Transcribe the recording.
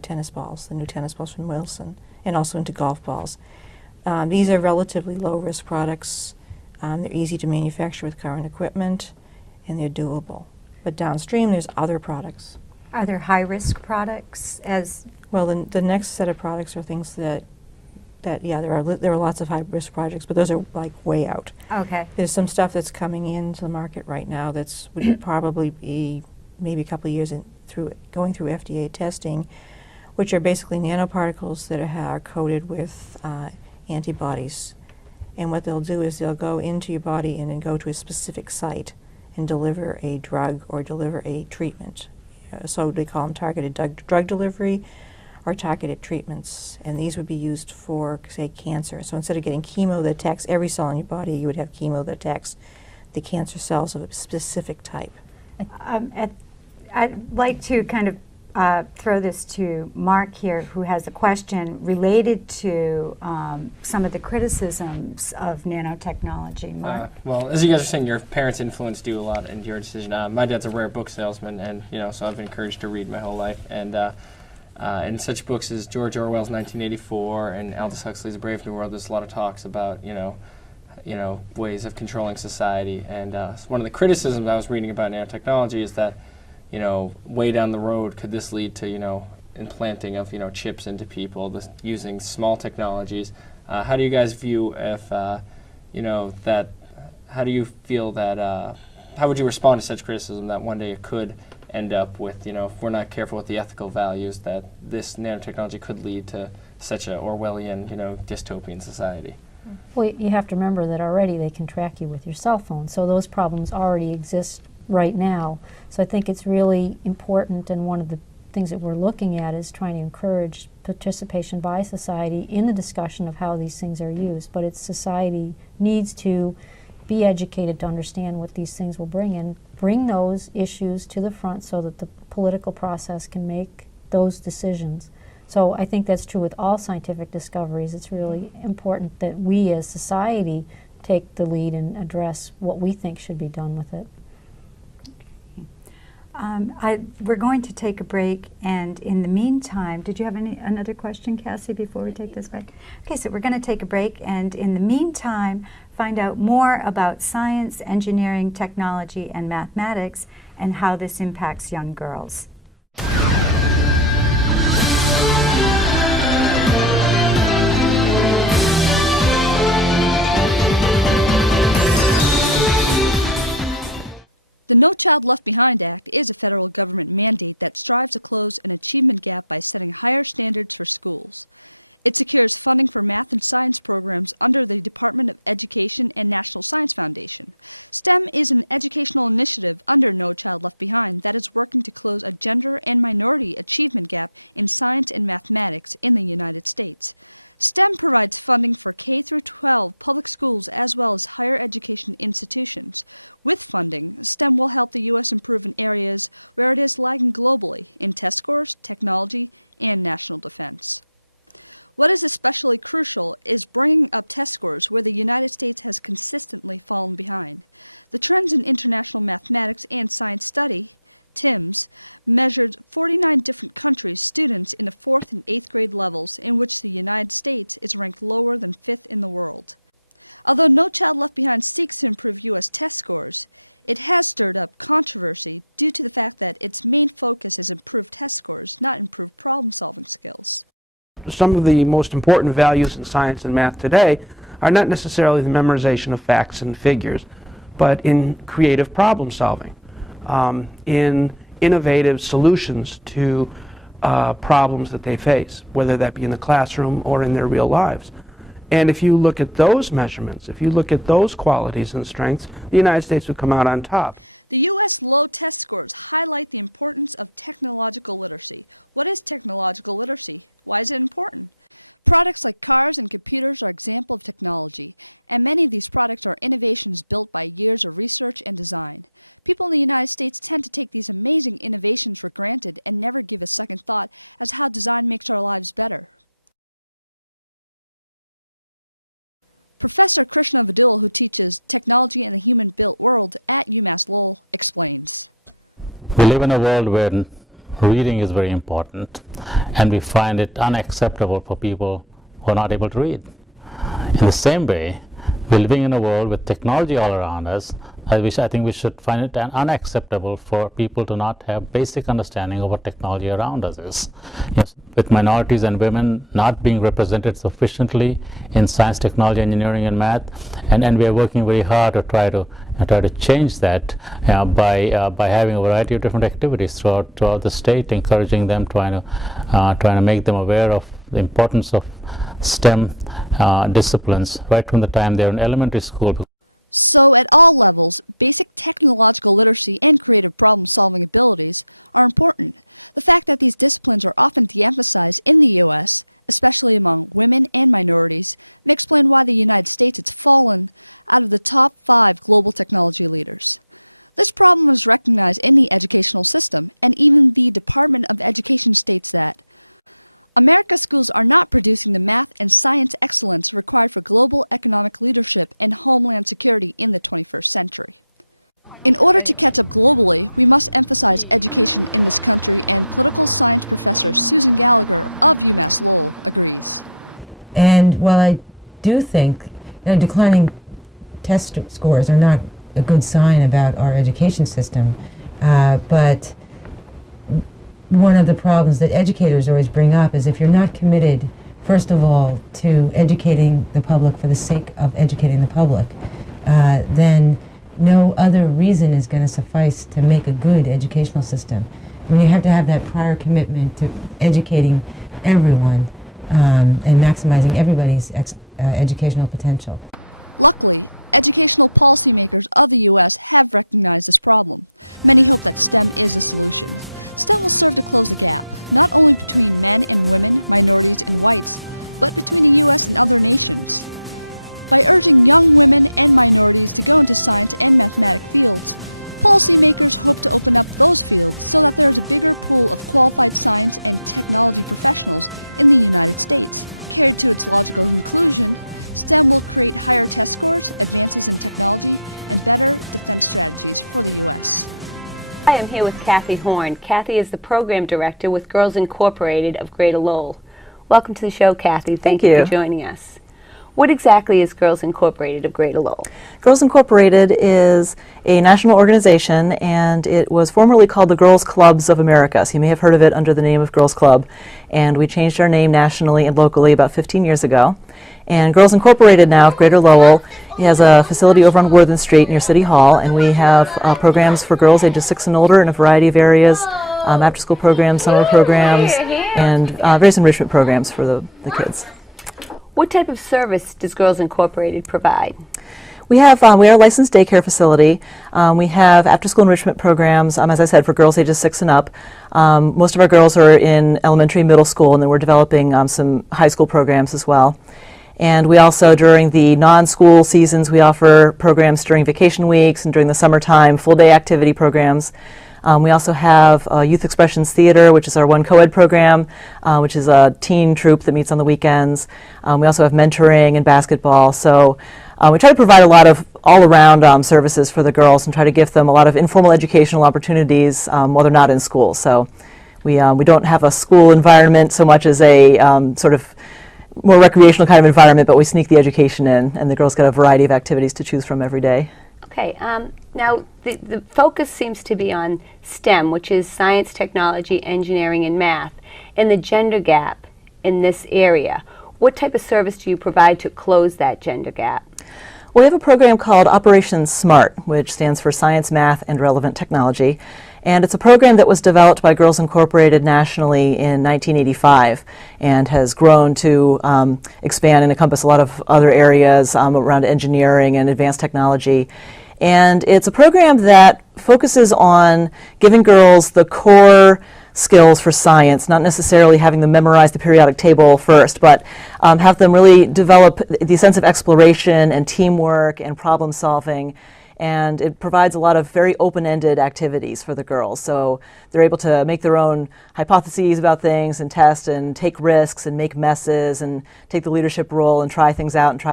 tennis balls, the new tennis balls from Wilson, and also into golf balls. These are relatively low-risk products. They're easy to manufacture with current equipment, and they're doable. But downstream, there's other products. Are there high-risk products as? Well, the next set of products are things that yeah, there are lots of high-risk projects, but those are like way out. Okay. There's some stuff that's coming into the market right now that's would probably be maybe a couple of years going through FDA testing, which are basically nanoparticles that are coated with antibodies. And what they'll do is they'll go into your body and then go to a specific site and deliver a drug or deliver a treatment. So they call them targeted drug delivery or targeted treatments. And these would be used for, say, cancer. So instead of getting chemo that attacks every cell in your body, you would have chemo that attacks the cancer cells of a specific type. I'd like to kind of throw this to Mark here, who has a question related to some of the criticisms of nanotechnology. Mark? Well, as you guys are saying, your parents' influence do a lot in your decision. My dad's a rare book salesman, and so I've been encouraged to read my whole life. And in such books as George Orwell's 1984 and Aldous Huxley's A Brave New World, there's a lot of talks about ways of controlling society. And one of the criticisms I was reading about nanotechnology is that way down the road, could this lead to, implanting of, chips into people, using small technologies? How do you guys view how do you feel that, how would you respond to such criticism that one day it could end up with, if we're not careful with the ethical values, that this nanotechnology could lead to such a Orwellian, dystopian society? Well, you have to remember that already they can track you with your cell phone, so those problems already exist right now. So I think it's really important, and one of the things that we're looking at is trying to encourage participation by society in the discussion of how these things are used. But it's society needs to be educated to understand what these things will bring, and bring those issues to the front so that the political process can make those decisions. So I think that's true with all scientific discoveries. It's really important that we as society take the lead and address what we think should be done with it. We're going to take a break, and in the meantime, did you have another question, Cassie, before we take this break? Okay, so we're going to take a break, and in the meantime, find out more about science, engineering, technology, and mathematics, and how this impacts young girls. The No Child Left Behind Act is a federal government mandate that strives to close an achievement gap by setting higher standards for schools. It secures funding for math and science programs under the Department of Education and National Science Foundation. STEM is an educational initiative under No Child Left Behind that is working to close a gender and minority achievement gap in science and mathematics in the United States. STEM provides funding for K-12 public schools as well as higher education institutions. With funding, STEM will help the U.S. improve in areas where it is lagging globally in test scores, technology, and national defense. What is especially crucial is bringing up test scores where the United States has consistently fallen behind. The Trends in International Mathematics and Science Study, TIMSS, measured 49 different countries' students in the 4th and 8th grade levels, in which the United States is ranked lower than 5th in the world. Although No Child Left Behind seeks to improve U.S. test scores, it has stirred up controversy due to the fact that its main focus is improved test scores, not improved problem-solving skills. Some of the most important values in science and math today are not necessarily the memorization of facts and figures, but in creative problem solving, in innovative solutions to problems that they face, whether that be in the classroom or in their real lives. And if you look at those measurements, if you look at those qualities and strengths, the United States would come out on top. The U.S. low test scores highlight the importance of technological literacy. What is technological literacy? Why is it important? Products like cars and computers are examples of technology, and many of these products are innovations built by years of research and design. People in the United States tend to take these amazing innovations for granted and never give a second thought as how design makes our lives better. Professor Krishna Vidul, who teaches Technology in the Human-Built World at Umass Lowell, explains. We live in a world where reading is very important, and we find it unacceptable for people who are not able to read. In the same way, we're living in a world with technology all around us. I think we should find it unacceptable for people to not have basic understanding of what technology around us is. Yes, with minorities and women not being represented sufficiently in science, technology, engineering, and math, and we are working very hard to try to change that by having a variety of different activities throughout the state, encouraging them, trying to make them aware of the importance of STEM disciplines right from the time they're in elementary school. So, at all levels, basic technological literacy and creative problem-solving abilities are important. The fact that these disciplines are often de-emphasized in the U.S., especially among women and minorities, may explain why the United States has fallen out of the top 5 global technology leaders. This problem is recognized in the educational system, and even the Department of Education states that America's schools are not producing the math and science excellence required for global economic leadership and homeland security in the 21st century. In order to catch up globally, we must emphasize education in this country, and political science professor Susan Gallagher of Umass Lowell agrees. And while I do think declining test scores are not a good sign about our education system, but one of the problems that educators always bring up is if you're not committed, first of all, to educating the public for the sake of educating the public, then no other reason is going to suffice to make a good educational system. I mean, you have to have that prior commitment to educating everyone and maximizing everybody's educational potential. Luckily, educational policymakers of the U.S. have recognized this problem. Many hope that STEM is a solution. STEM will serve to close the gap, not only between men and women, minorities and whites, but between the U.S. and other nations. By urging young women and minorities to go into science and mathematic fields, policymakers hope to open up those fields so that there is a bigger pool of qualified science and technology professionals in the United States. Carried to its logical conclusion, STEM will create higher test scores, advances in technology, and better defense strategies for the U.S. Hi, I'm here with Kathy Horn. Kathy is the program director with Girls Incorporated of Greater Lowell. Welcome to the show, Kathy. Thank you for joining us. What exactly is Girls Incorporated of Greater Lowell? Girls Incorporated is a national organization, and it was formerly called the Girls Clubs of America. So you may have heard of it under the name of Girls Club. And we changed our name nationally and locally about 15 years ago. And Girls Incorporated now of Greater Lowell has a facility over on Worthen Street near City Hall, and we have programs for girls ages 6 and older in a variety of areas, after-school programs, summer programs, and various enrichment programs for the kids. What type of service does Girls Incorporated provide? We are a licensed daycare facility. We have after-school enrichment programs, as I said, for girls ages 6 and up. Most of our girls are in elementary and middle school, and then we're developing some high school programs as well. And we also, during the non-school seasons, we offer programs during vacation weeks and during the summertime, full-day activity programs. We also have Youth Expressions Theater, which is our one co-ed program, which is a teen troupe that meets on the weekends. We also have mentoring and basketball. So we try to provide a lot of all-around services for the girls and try to give them a lot of informal educational opportunities while they're not in school. So we don't have a school environment so much as a sort of more recreational kind of environment, but we sneak the education in, and the girls get a variety of activities to choose from every day. Okay, now the focus seems to be on STEM, which is science, technology, engineering, and math, and the gender gap in this area. What type of service do you provide to close that gender gap? We have a program called Operation SMART, which stands for Science, Math, and Relevant Technology. And it's a program that was developed by Girls Incorporated nationally in 1985 and has grown to expand and encompass a lot of other areas around engineering and advanced technology. And it's a program that focuses on giving girls the core skills for science, not necessarily having them memorize the periodic table first, but have them really develop the sense of exploration and teamwork and problem solving. And it provides a lot of very open-ended activities for the girls. So they're able to make their own hypotheses about things and test and take risks and make messes and take the leadership role and try things out and try